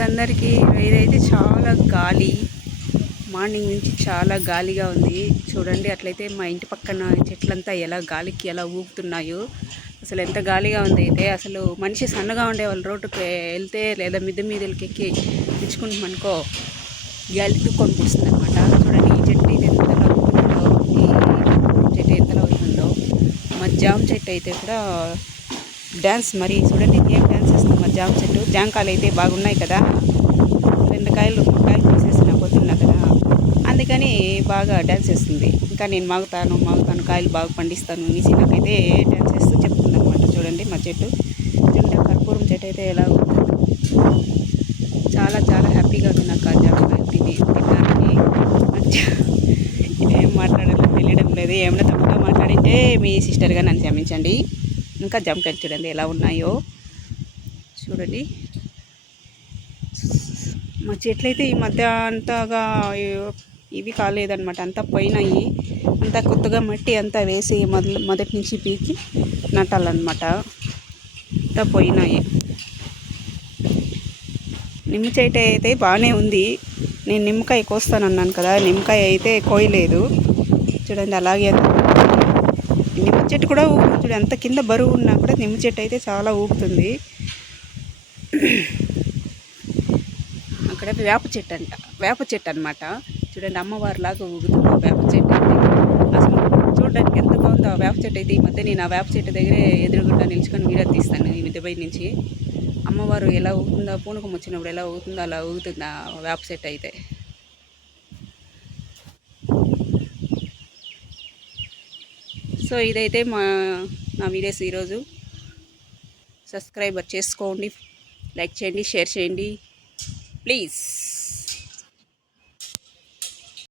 అందరికీ ఇదైతే చాలా గాలి, మార్నింగ్ నుంచి చాలా గాలిగా ఉంది. చూడండి, అట్లయితే మా ఇంటి పక్కన చెట్లంతా ఎలా గాలికి ఎలా ఊపుతున్నాయో. అసలు ఎంత గాలిగా ఉంది. అయితే అసలు మనిషి సన్నగా ఉండేవాళ్ళు రోడ్డుకి వెళ్తే లేదా మిద్దె మీదలకి ఎక్కి తెచ్చుకుంటామనుకో గాలి తుక్కొని పూస్తుంది అనమాట. చూడండి, ఈ చెట్టు ఇది ఎంతలా ఊపుతుందో, ఈ చెట్టు ఎంతలా అవుతుందో. మా జామ చెట్టు అయితే కూడా డ్యాన్స్ మరి చూడండి ఏం డ్యాన్స్ చేస్తాం. మా జామ చెట్టు జామకాయలు అయితే బాగున్నాయి కదా, 2 కాయలు 3 కాయలు కోసేసిన పొద్దున్న కదా, అందుకని బాగా డ్యాన్స్ చేస్తుంది. ఇంకా నేను మాగుతాను కాయలు బాగా పండిస్తాను అనేసి నాకైతే డ్యాన్స్ చేస్తూ చెప్తుంది అనమాట. చూడండి మా చెట్టు, చూడండి కర్పూరం చెట్టు అయితే ఎలా ఉంటుందో. చాలా చాలా హ్యాపీగా ఉంది నాకు ఆ జామకాయలు తినడానికి. ఏం మాట్లాడాలో తెలియడం లేదు. ఏమైనా తప్పుగా మాట్లాడింటే మీ సిస్టర్గా నన్ను క్షమించండి. ఇంకా జామకాయలు చూడండి ఎలా ఉన్నాయో. చూడండి, మా చెట్లు అయితే ఈ మధ్య అంతగా ఇవి కాలేదన్నమాట, అంతా పోయినాయి. అంతా కొత్తగా మట్టి అంతా వేసి మొదటి నుంచి పీకి నట్టాలన్నమాట, అంతా పోయినాయి. నిమ్మ చెట్టు అయితే బాగానే ఉంది. నేను నిమ్మకాయ కోస్తానన్నాను కదా, నిమ్మకాయ అయితే కోయలేదు. చూడండి అలాగే నిమ్మ చెట్టు కూడా ఊపుతుంది. చూడండి అంత కింద బరువు ఉన్నా కూడా నిమ్మ చెట్టు అయితే చాలా ఊపుతుంది. అక్కడ వేప చెట్టు అనమాట. చూడండి అమ్మవారిలాగా ఊగుతుంది వేప చెట్టు అయితే. అసలు చూడడానికి ఎంత బాగుందో ఆ వేప చెట్టు అయితే. ఈ మధ్య నేను ఆ వేప చెట్టు దగ్గరే ఎదురుగుండా నిల్చుకొని వీడియో తీస్తాను ఈ మిద్దె పై నుంచి. అమ్మవారు ఎలా ఊగుతుందో, పూనకం వచ్చినప్పుడు ఎలా ఊగుతుందో అలా ఊగుతుంది ఆ వేప చెట్టు అయితే. సో ఇదైతే నా వీడియోస్ ఈరోజు. సబ్స్క్రైబర్ చేసుకోండి, లైక్ చేయండి, షేర్ చేయండి ప్లీజ్.